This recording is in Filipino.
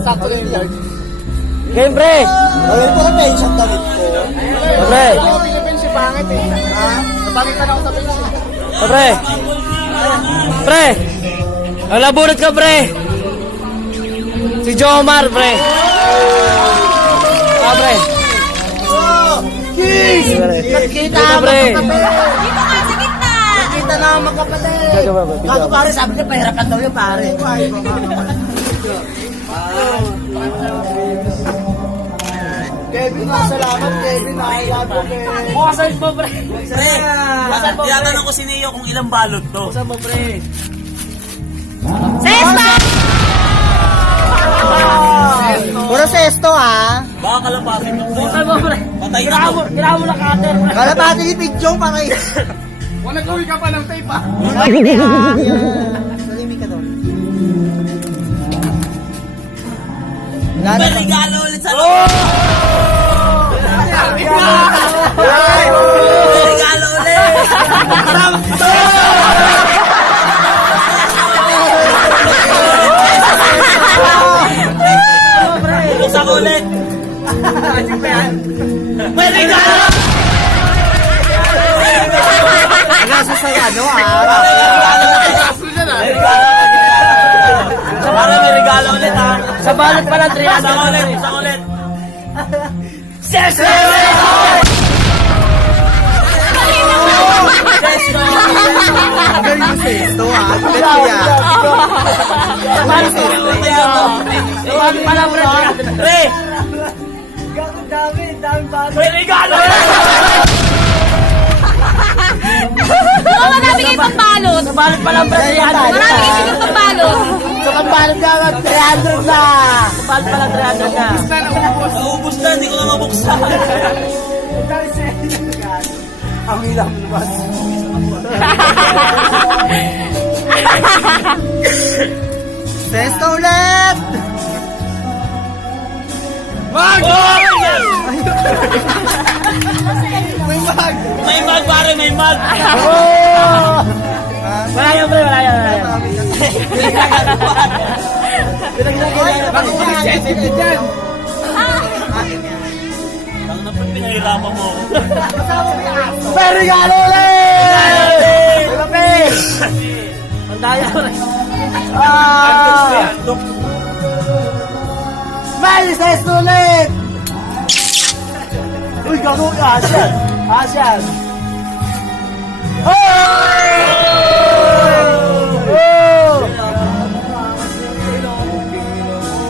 sakto na yung yard. Game, pre! Ay, ito na isang damit ko. Pre! Ako pinipensi pangit eh. Ha? Napangit na ako sa pensi. Pre! Pre! Nalabunot ka, pre! Si Jomar, pre! Pre! Kiss! Nakita Dito, pre! Dito ka sa gitna! Nakita na ang magkapatid. Gago pare, sabi niya pahirapan daw yun pare. Kevin, salamat Kevin. I love you, Kevin. Bukasan mo, pre! Pre, tinatanong ko si Neo kung ilang balot to. Bukasan mo, pre! Sesto! Puro sesto ha. Baka kalapasin mo, pre! Bukasan mo, pre! Patay na to. Kailangan mo na cutter, pre! Kalapati ni Pigjong pa kayo. Wala gawin ka pa ng tape ah. Salimi ka doon. May regalo ulit sa May regalo ulit! Isa ko ulit! May regalo! Nasa sa ano Kaso dyan ah. Para may regalo ulit, ha? Sa balot pala, 300. Isa ulit, isa ulit. Sesto! Sesto! Galing mo sesto ha. Pero yan. Sa balot pala, pre. Pre! May regalo! Oo, marami kayo pambalot. Sa balot pala, pre. Marami kayo pambalot. So kambalot ka 300 na. Sa balot pala, 300 na. Naubos na, hindi ko na mabuksan. Ang ilang naman. Sesto ulit. Mag! May mag, pare, may mag! Wala yan, pre, wala yan, wala yan. Ang napag pinahirapan mo ako. May regalo ulit. Ang daya, pre. May sesto ulit. Uy, gago ka. Asyan. Asyan. Hoy!